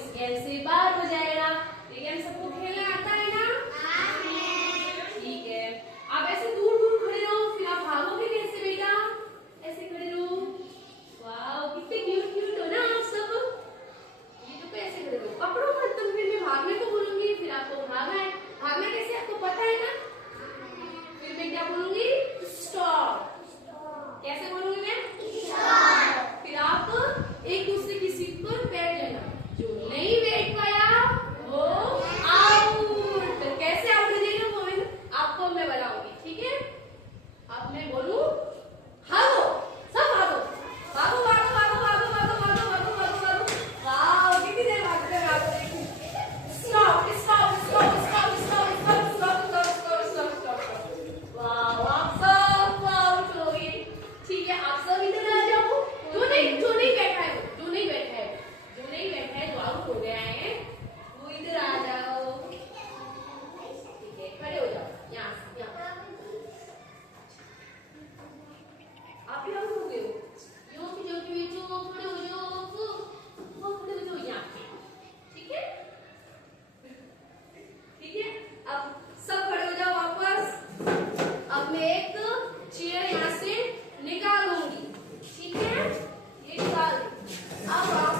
Scale से बाहर हो जाएगा। लेकिन सबको खेलना आता है ना? ठीक है। आप ऐसे दूर दूर खड़े रहो, फिर आप भागोगे कैसे बेटा? ऐसे खड़े रहो। वाह, कितने क्यूट क्यूट हो ना आप सब। ये तो कैसे खड़े रहो, पकड़ो मत तुम, फिर मैं भागने को बोलूंगी, फिर आपको भागना है। भागना कैसे आपको पता है ना? फिर मैं क्या बोलूंगी? स्टॉप। कैसे बोलूंगी मैं? स्टॉप। फिर आप एक दूसरे की सीट पर बैठ जाना। जो नहीं बैठ पाया वो आउट। कैसे आउट हो जाएगा वो आपको मैं बताऊंगी, ठीक है? अब मैं बोलूं भागो, सब भागो भागो भागो भागो भागो भागो भागो भागो भागो भागो। वाह, कितनी देर भागते भागते। Stop stop stop stop stop stop stop stop stop. वाह, आप सब आउट हो गए। ठीक है, आप सब इधर आ जाओ। जो नहीं बैठा है, जो नहीं बैठा है, जो नहीं बैठा है, जो आउट हो गया है वो इधर आ जाओ। ठीक है, खड़े हो जाओ। यहाँ आप ही आउट हो गए हो। यो की जो की जो खड़े हो जाओ, वो खड़े हो जाओ यहाँ। ठीक है, ठीक है। अब सब खड़े हो जाओ वापस। अब मैं एक चेयर यहाँ से निकालूंगी, ठीक है? ये निकाल। अब आप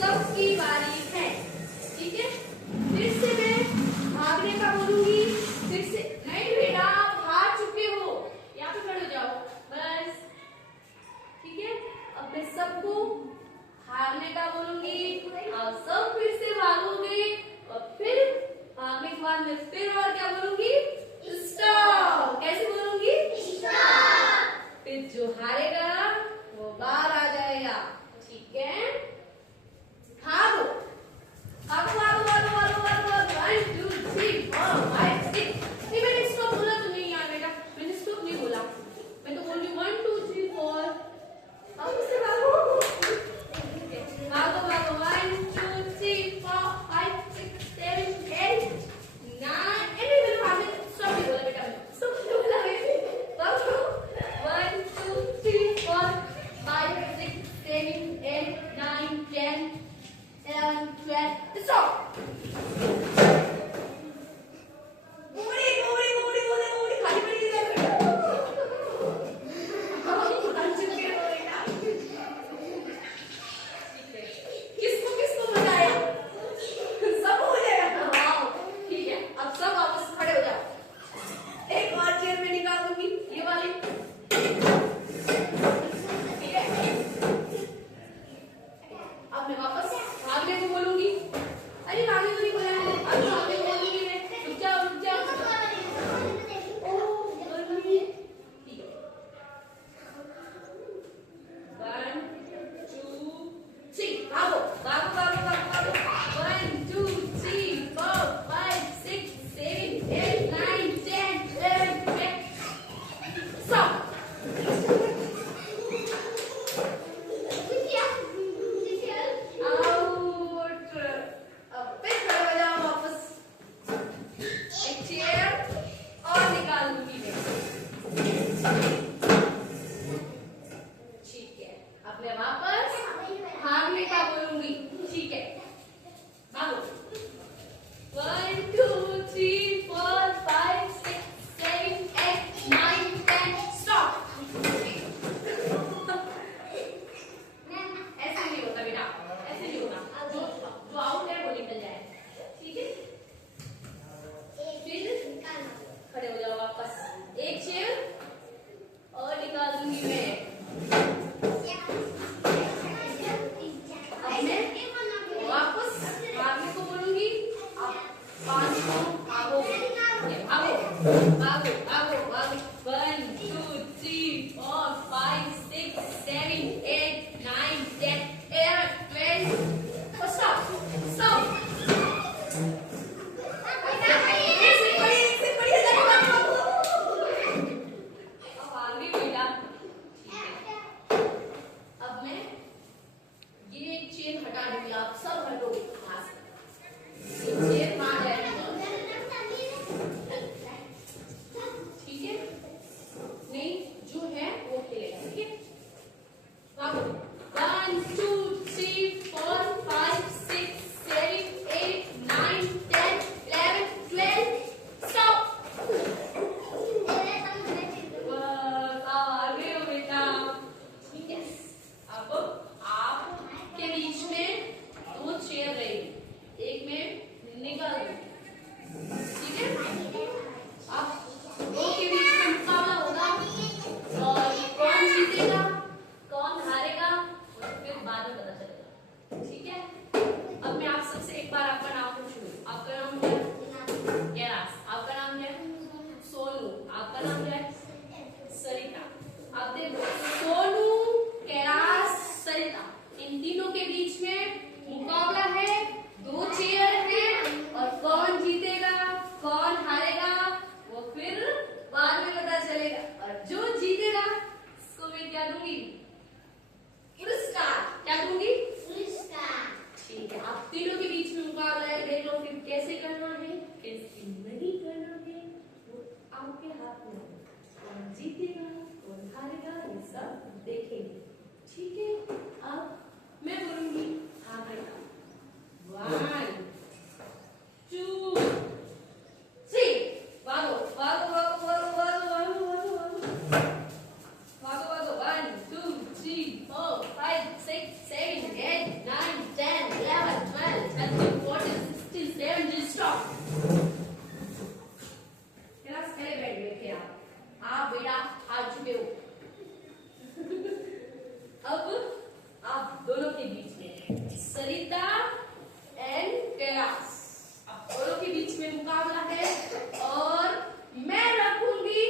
सबकी बारी है, ठीक है? फिर से मैं भागने का बोलूंगी। फिर से नहीं बेटा, आप हार चुके हो। यहाँ पे खड़े हो जाओ बस, ठीक है? अब मैं सबको भागने का बोलूंगी, आप सब फिर से भागोगे। और फिर भागने के बाद मैं फिर और क्या बोलूंगी? स्टॉप। कैसे बोलूंगी? स्टॉप। फिर जो हारेगा वो बाहर आ जाएगा, ठीक है? भागो भागो भागो भागो भागो भागो। 1 2 3 4 5 6। नहीं, मैंने स्टॉप बोला तो नहीं यार बेटा, मैंने स्टॉप नहीं बोला। मैं तो बोल रही 1 2 3 4। अब उससे भागो भागो भागो। 1 2 3 4 5 6 7 8 9। मैंने भागने स्टॉप नहीं बोला बेटा, स्टॉप नहीं बोला मैंने। भागो 1 2 3 4 5 6 7 8 9 10 11 12। स्टॉप। खाली पड़ी किसको किसको मजा आया? सब हो जाएगा। वाह, ठीक है। अब सब वापस खड़े हो जाओ। एक और चेयर में निकाल दूंगी, ये वाली, ठीक है? अब मैं वापस भागने को बोलूंगी। अरे भागने को नहीं बोला मैंने, अब भागने को बोलूंगी मैं। रुक जाओ रुक जाओ। ठीक है, 1 2 3 भागो भागो भागो भागो भागो। 1 2 3 4 5 6 7 8 9 10 11 12। स्टॉप। आउट। अब फिर खड़े हो जाओ वापस। एक चेयर और निकाल लूंगी मैं, ठीक है? अब मैं वापस भागने का बोलूंगी, ठीक है? भागो 1 2 3 4 5 6 7 8 9 10। स्टॉप। ऐसे नहीं होता बेटा, ऐसे नहीं होता। जो आउट है वो निकल जाए, ठीक है? फिर खड़े हो जाओ वापस। एक चेयर और निकाल दूंगी मैं। अब मैं वापस भागने को बोलूंगी। आप 5 को भागो भागो भागो भागो भागो। 1 2 3 4 5 6 7 8 9 10 11 12। Stop stop. अब मैं ये चेयर हटा दूंगी, आप सब हटो यहाँ से। चेयर वहां जाएगी, ठीक है? नहीं, जो है वो खेलेगा, ठीक है? भागो 1 2 3 4 5 6 7 एक बार आपका नाम पूछूं। आपका नाम क्या है? कैलाश। आपका नाम क्या है? सोनू। आपका नाम क्या है? सरिता। अब देखो सोनू, कैलाश, सरिता, इन तीनों के बीच में मुकाबला है, 2 चेयर है और कौन जीतेगा कौन हारेगा वो फिर बाद में पता चलेगा। और जो जीतेगा उसको मैं क्या दूंगी? पुरस्कार। क्या दूंगी? पुरस्कार। ठीक है, आप तीनों के बीच में मुकाबला है, देख लो फिर कैसे करना है कैसे नहीं करना है वो आपके हाथ में है। कौन जीतेगा कौन हारेगा ये सब देखेंगे। ठीक है, अब मैं बोलूंगी आगे का 1 2 3 भागो भागो भागो भागो भागो भागो भागो भागो 1 2 3 4 5 6 7 8 9 10 11 12 13 14 16 17 स्टॉप। क्लास पहले बैठ गए थे आप बेटा हार चुके हो। अब आप दोनों के बीच में सरिता एंड कैलाश, अब दोनों के बीच में मुकाबला है और मैं रखूंगी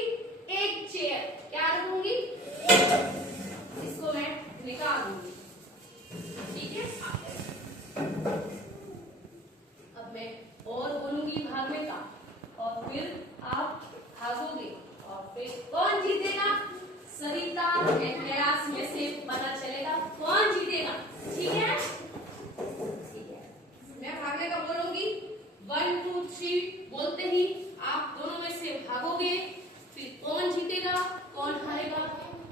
एक चेयर। क्या रखूंगी? इसको मैं निकाल दूंगी। ठीक है, अब मैं और बोलूंगी भागने का और फिर आप भागोगे और फिर कौन जीतेगा सरिता एंड कैलाश में से पता चलेगा कौन जीतेगा। ठीक है, ठीक है, मैं भागने का बोलूंगी 1 2 3 बोलते ही आप दोनों में से भागोगे, फिर कौन जीतेगा कौन हारेगा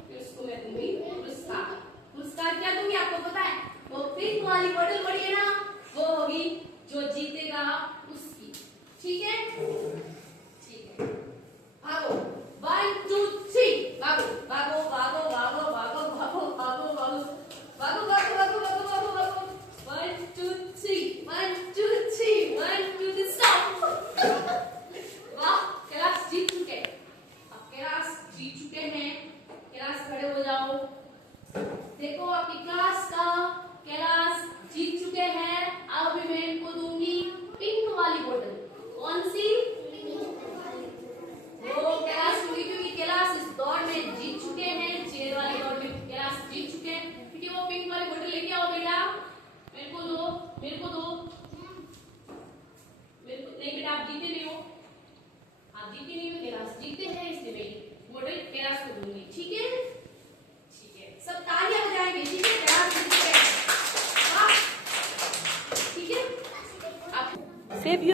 फिर उसको मैं दूंगी पुरस्कार। पुरस्कार क्या दूंगी आपको पता है? वो पिंक वाली बोतल पड़ी है ना, वो होगी जो जीतेगा उसकी। ठीक है, ठीक है, भागो 1 2 3 भागो भागो भागो भागो भागो भागो भागो भागो भागो भागो भागो भागो भागो भागो 1 2 3 1 2 3 1 2 3 स्टॉप।